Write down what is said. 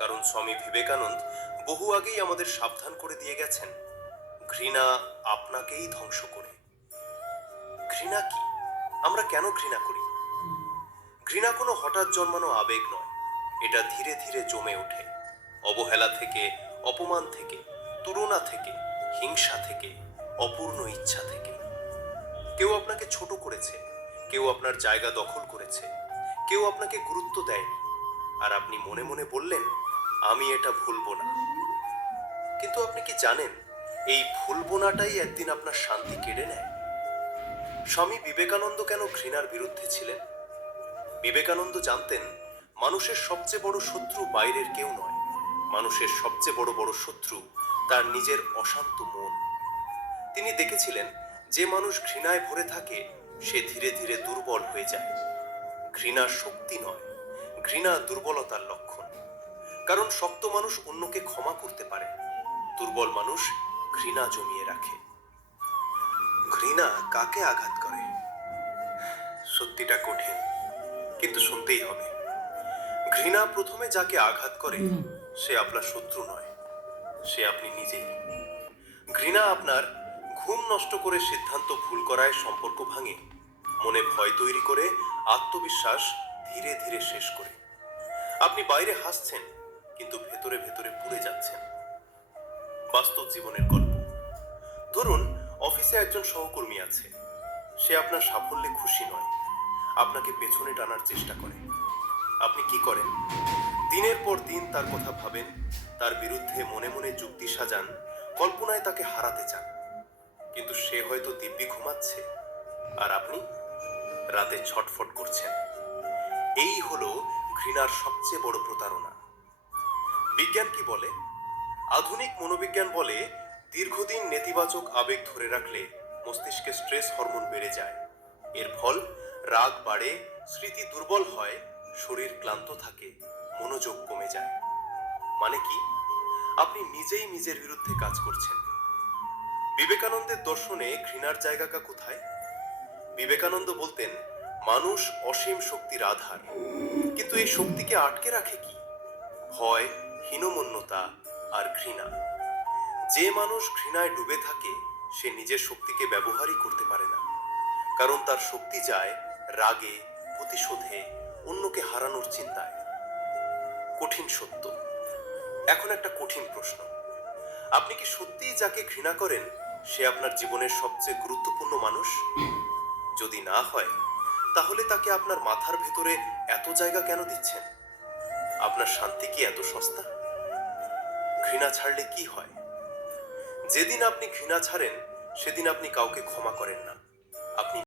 কারণ স্বামী বিবেকানন্দ বহু আগেই আমাদের সাবধান করে দিয়ে গেছেন, ঘৃণা আপনাকেই ধ্বংস করে। ঘৃণা কি? আমরা কেন ঘৃণা করি? ঘৃণা কোনো হঠাৎ জন্মানো আবেগ নয়, এটা ধীরে ধীরে জমে ওঠে। অবহেলা থেকে, অপমান থেকে, তুলনা থেকে, হিংসা থেকে, অপূর্ণ ইচ্ছা থেকে। কেউ আপনাকে ছোট করেছে, কেউ আপনার জায়গা দখল করেছে, কেউ আপনাকে গুরুত্ব দেয়নি, আর আপনি মনে মনে বললেন, আমি এটা ভুলবো না। কিন্তু আপনি কি জানেন, এই ভুলবো নাটাই একদিন আপনার শান্তি কেড়ে নেয়। স্বামী বিবেকানন্দ কেন ঘৃণার বিরুদ্ধে ছিলেন? বিবেকানন্দ জানতেন, মানুষের সবচেয়ে বড় শত্রু বাইরের কেউ নয়, মানুষের সবচেয়ে বড় বড় শত্রু তার নিজের অশান্ত মন। তিনি দেখেছিলেন, যে মানুষ ঘৃণায় ভরে থাকে সে ধীরে ধীরে দুর্বল হয়ে যায়। ঘৃণা শক্তি নয়, ঘৃণা দুর্বলতার লক্ষণ। কারণ শক্ত মানুষ অন্যকে ক্ষমা করতে পারে, দুর্বল মানুষ ঘৃণা জমিয়ে রাখে। ঘৃণা কাকে আঘাত করে? সত্যিটা কঠিন, কিন্তু শুনতেই হবে। ঘৃণা প্রথমে যাকে আঘাত করে সে আপনার শত্রু নয়, সে আপনি নিজেই। ঘৃণা আপনার ঘুম নষ্ট করে সিদ্ধান্ত ভুল করায় সম্পর্ক ভাঙে, মনে ভয় তৈরি করে, আত্মবিশ্বাস ধীরে ধীরে শেষ করে। আপনি বাইরে হাসছেন, কিন্তু ভেতরে ভেতরে পুড়ে যাচ্ছেন। বাস্তব জীবনের গল্প। ধরুন, অফিসে একজন সহকর্মী আছে, সে আপনার সাফল্যে খুশি নয়, আপনাকে পেছনে টানার চেষ্টা করে। আপনি কি করেন? দিনের পর দিন তার কথা ভাবেন, তার বিরুদ্ধে মনে মনে যুক্তি সাজান, কল্পনায় তাকে হারাতে চান। কিন্তু সে হয়তো দিব্যি ঘুমাচ্ছে, আর আপনি রাতে ছটফট করছেন। এই হলো ঘৃণার সবচেয়ে বড় প্রতারণা। বিজ্ঞান কি বলে? আধুনিক মনোবিজ্ঞান বলে, দীর্ঘদিন নেতিবাচক আবেগ ধরে রাখলে মস্তিষ্কে স্ট্রেস হরমোন বেড়ে যায়। এর ফল রাগ বাড়ে, স্মৃতি দুর্বল হয়, শরীর ক্লান্ত থাকে, মনোযোগ কমে যায়। মানে কি? আপনি নিজেই নিজের বিরুদ্ধে কাজ করছেন। বিবেকানন্দের দর্শনে ঘৃণার জায়গাটা কোথায়? বিবেকানন্দ বলতেন, মানুষ অসীম শক্তির আধার, কিন্তু এই শক্তিকে আটকে রাখে কি? ভয়, হীনমন্যতা আর ঘৃণা। যে মানুষ ঘৃণায় ডুবে থাকে সে নিজের শক্তিকে ব্যবহারই করতে পারে না, কারণ তার শক্তি যায় রাগে, প্রতিশোধে, অন্যকে হারানোর চিন্তায়। কঠিন সত্য। এখন একটা কঠিন প্রশ্ন, আপনি কি সত্যিই যাকে ঘৃণা করেন সে আপনার জীবনের সবচেয়ে গুরুত্বপূর্ণ মানুষ? যদি না হয়, তাহলে তাকে আপনার মাথার ভেতরে এত জায়গা কেন দিচ্ছেন? আপনার শান্তি কি এত সস্তা? ঘৃণা ছাড়লে কি হয়? যেদিন আপনি ঘৃণা ছাড়েন সেদিন আপনি কাউকে ক্ষমা করেন না, আপনি